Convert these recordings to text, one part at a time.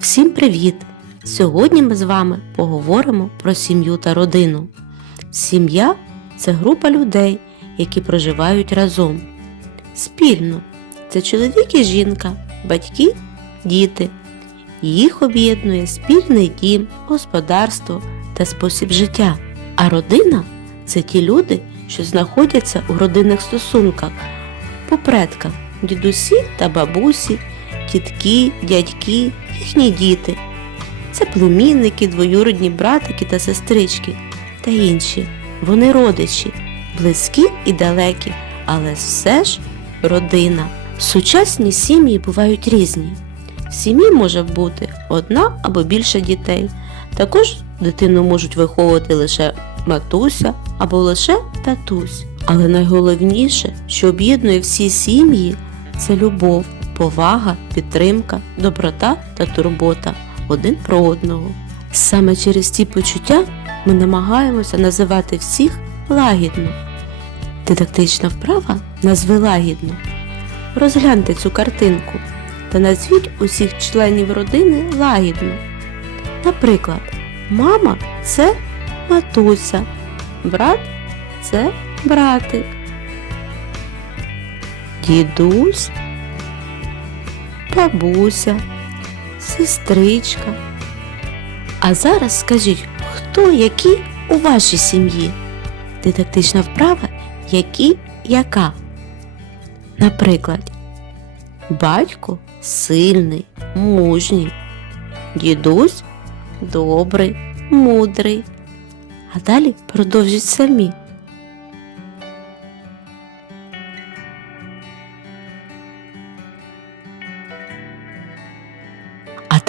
Всім привіт! Сьогодні ми з вами поговоримо про сім'ю та родину. Сім'я це група людей, які проживають разом. Спільно це чоловік і жінка, батьки, діти. Їх об'єднує спільний дім, господарство та спосіб життя. А родина це ті люди, що знаходяться у родинних стосунках по предках дідусі та бабусі, тітки, дядьки, їхні діти. Це племінники, двоюродні братики та сестрички та інші. Вони родичі, близькі і далекі, але все ж родина. Сучасні сім'ї бувають різні. В сім'ї може бути одна або більше дітей. Також дитину можуть виховувати лише матуся або лише татусь. Але найголовніше, що об'єднує всі сім'ї, це любов, повага, підтримка, доброта та турбота один про одного. Саме через ці почуття ми намагаємося називати всіх лагідно. Дидактична вправа назви лагідно. Розгляньте цю картинку та назвіть усіх членів родини лагідно. Наприклад, мама це матуся, брат це братик, дідусь, бабуся, сестричка. А зараз скажіть, хто які у вашій сім'ї? Дидактична вправа які яка? Наприклад, батько сильний, мужній, дідусь добрий, мудрий. А далі продовжіть самі.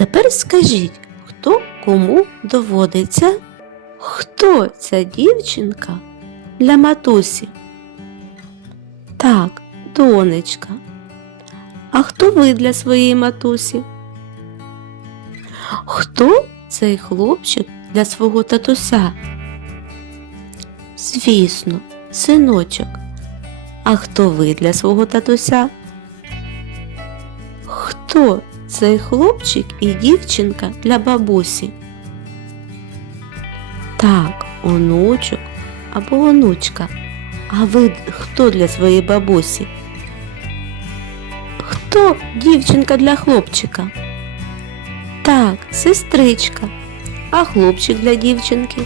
Тепер скажіть, хто кому доводиться? Хто ця дівчинка для матусі? Так, донечка. А хто ви для своєї матусі? Хто цей хлопчик для свого татуся? Звісно, синочок. А хто ви для свого татуся? Хто цей хлопчик і дівчинка для бабусі? Так, онучок або онучка. А ви хто для своєї бабусі? Хто дівчинка для хлопчика? Так, сестричка. А хлопчик для дівчинки?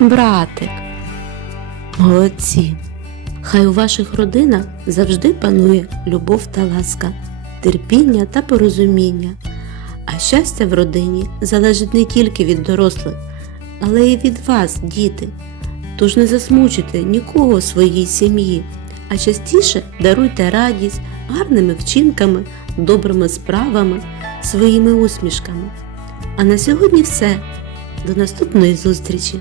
Братик. Молодці. Хай у ваших родинах завжди панує любов та ласка, терпіння та порозуміння. А щастя в родині залежить не тільки від дорослих, але й від вас, діти. Тож не засмучуйте нікого в своїй сім'ї, а частіше даруйте радість гарними вчинками, добрими справами, своїми усмішками. А на сьогодні все. До наступної зустрічі!